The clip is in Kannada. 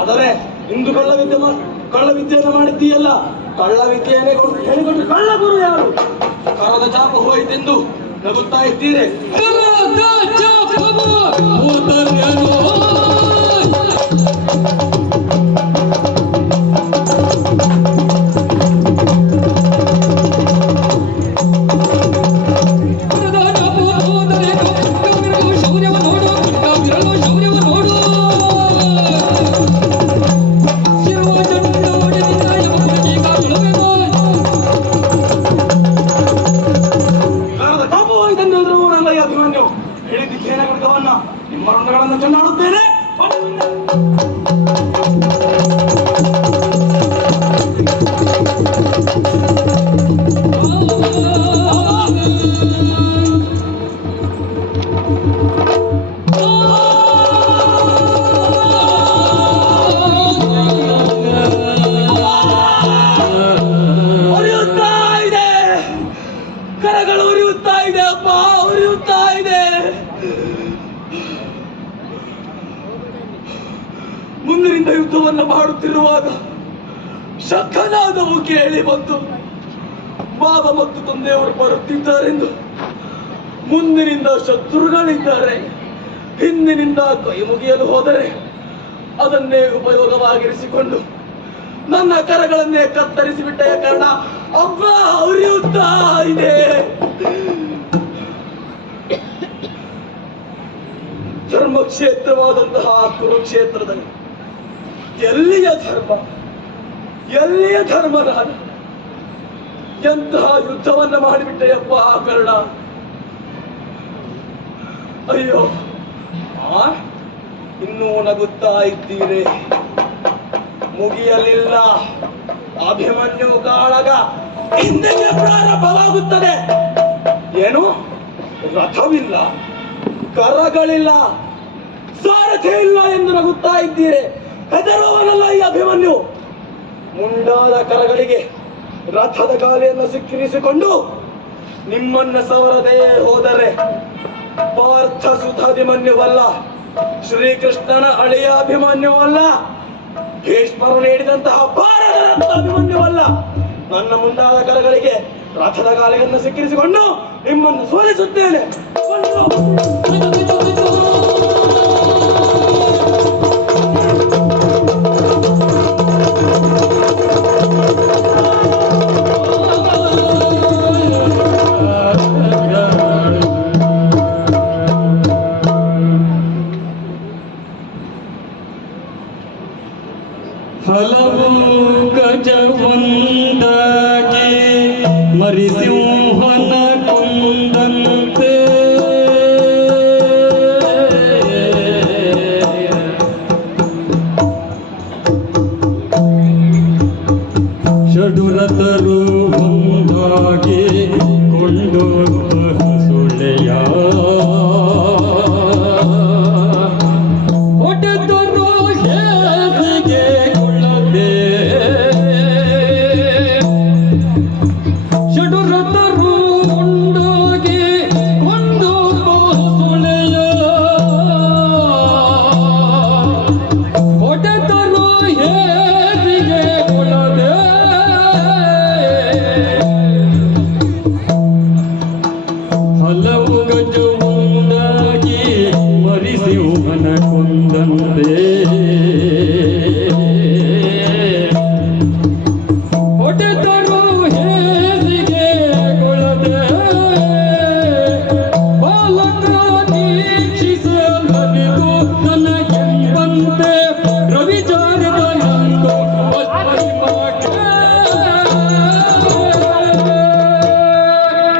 ಆದರೆ ಇಂದು ಕಳ್ಳವಿದ್ಯೆಯನ್ನು ಮಾಡಿದ್ದೀಯಲ್ಲ, ಕಳ್ಳವಿದ್ಯೆಯನ್ನೇ ಹೇಳಿಕೊಂಡು ಕಳ್ಳ ಗುರು ಯಾರು? ಕರದ ಚಾಪ ಹೋಯಿತೆಂದು ನಗುತ್ತಾ ಇದ್ದೀರಿ. ನಿಮ್ಮ ರಂಗಗಳನ್ನು ಚೆಂದಾಡುತ್ತೇನೆ. ಉರಿಯುತ್ತಾ ಇದೆ, ಕರಗಳು ಉರಿಯುತ್ತಾ ಇದೆ ಅಪ್ಪ, ಉರಿಯುತ್ತಾ ಇದೆ. ಮುಂದಿನಿಂದ ಯುದ್ಧವನ್ನು ಮಾಡುತ್ತಿರುವಾಗ ಶಂಖನಾದವು ಕೇಳಿ ಬಂತು. ಬಾಬಾ ಮತ್ತು ತಂದೆಯವರು ಬರುತ್ತಿದ್ದಾರೆಂದು. ಮುಂದಿನಿಂದ ಶತ್ರುಗಳಿದ್ದಾರೆ. ಹಿಂದಿನಿಂದ ಕೈ ಮುಗಿಯಲು ಹೋದರೆ ಅದನ್ನೇ ಉಪಯೋಗವಾಗಿರಿಸಿಕೊಂಡು ನನ್ನ ಕರಗಳನ್ನೇ ಕತ್ತರಿಸಿ ಬಿಟ್ಟ ಕಾರಣ ಅಬ್ಬ ಉರಿಯುತ್ತಾ ಇದೆ. ಧರ್ಮಕ್ಷೇತ್ರವಾದಂತಹ ಕುರುಕ್ಷೇತ್ರದಲ್ಲಿ ಎಲ್ಲಿಯ ಧರ್ಮರಾದ ಎಂತಹ ಯುದ್ಧವನ್ನ ಮಾಡಿಬಿಟ್ಟೆಯಪ್ಪ ಆ ಕರ್ಣ. ಅಯ್ಯೋ, ಇನ್ನೂ ನಗುತ್ತಾ ಇದ್ದೀರಿ. ಮುಗಿಯಲಿಲ್ಲ. ಅಭಿಮನ್ಯು ಕಾಳಗ ಇಂದಿಗೆ ಪ್ರಾರಂಭವಾಗುತ್ತದೆ. ಏನು? ರಥವಿಲ್ಲ, ಕರಗಳಿಲ್ಲ, ಸಾರಥಿ ಇಲ್ಲ ಎಂದು ನಗುತ್ತಾ ಇದ್ದೀರಿ. ಹೆದರುವನಲ್ಲ ಈ ಅಭಿಮನ್ಯು. ಮುಂಡಾದ ಕರಗಳಿಗೆ ರಥದ ಗಾಲಿಯನ್ನು ಸಿಕ್ಕಿರಿಸಿಕೊಂಡು ನಿಮ್ಮನ್ನ ಸವರದೇ ಹೋದರೆ ಪಾರ್ಥ ಸುತಾಭಿಮನ್ಯುವಲ್ಲ, ಶ್ರೀಕೃಷ್ಣನ ಅಳಿಯ ಅಭಿಮನ್ಯುವಲ್ಲ, ಭೀಷ್ಮರು ನೀಡಿದಂತಹ ಭಾರತ ಅಭಿಮನ್ಯುವಲ್ಲ. ನನ್ನ ಮುಂದಾದ ಕರಗಳಿಗೆ ರಥದ ಗಾಲಿಯನ್ನು ಸಿಕ್ಕಿರಿಸಿಕೊಂಡು ನಿಮ್ಮನ್ನು ಸೋಲಿಸುತ್ತೇನೆ. ಹಲವು ಗಜವಂದಾಗಿ ಮರಿಸಿಂಹನ ಕುಂದಂತೆ ಷಡುರತರು ಒಂದಾಗಿ ಕೊಂಡು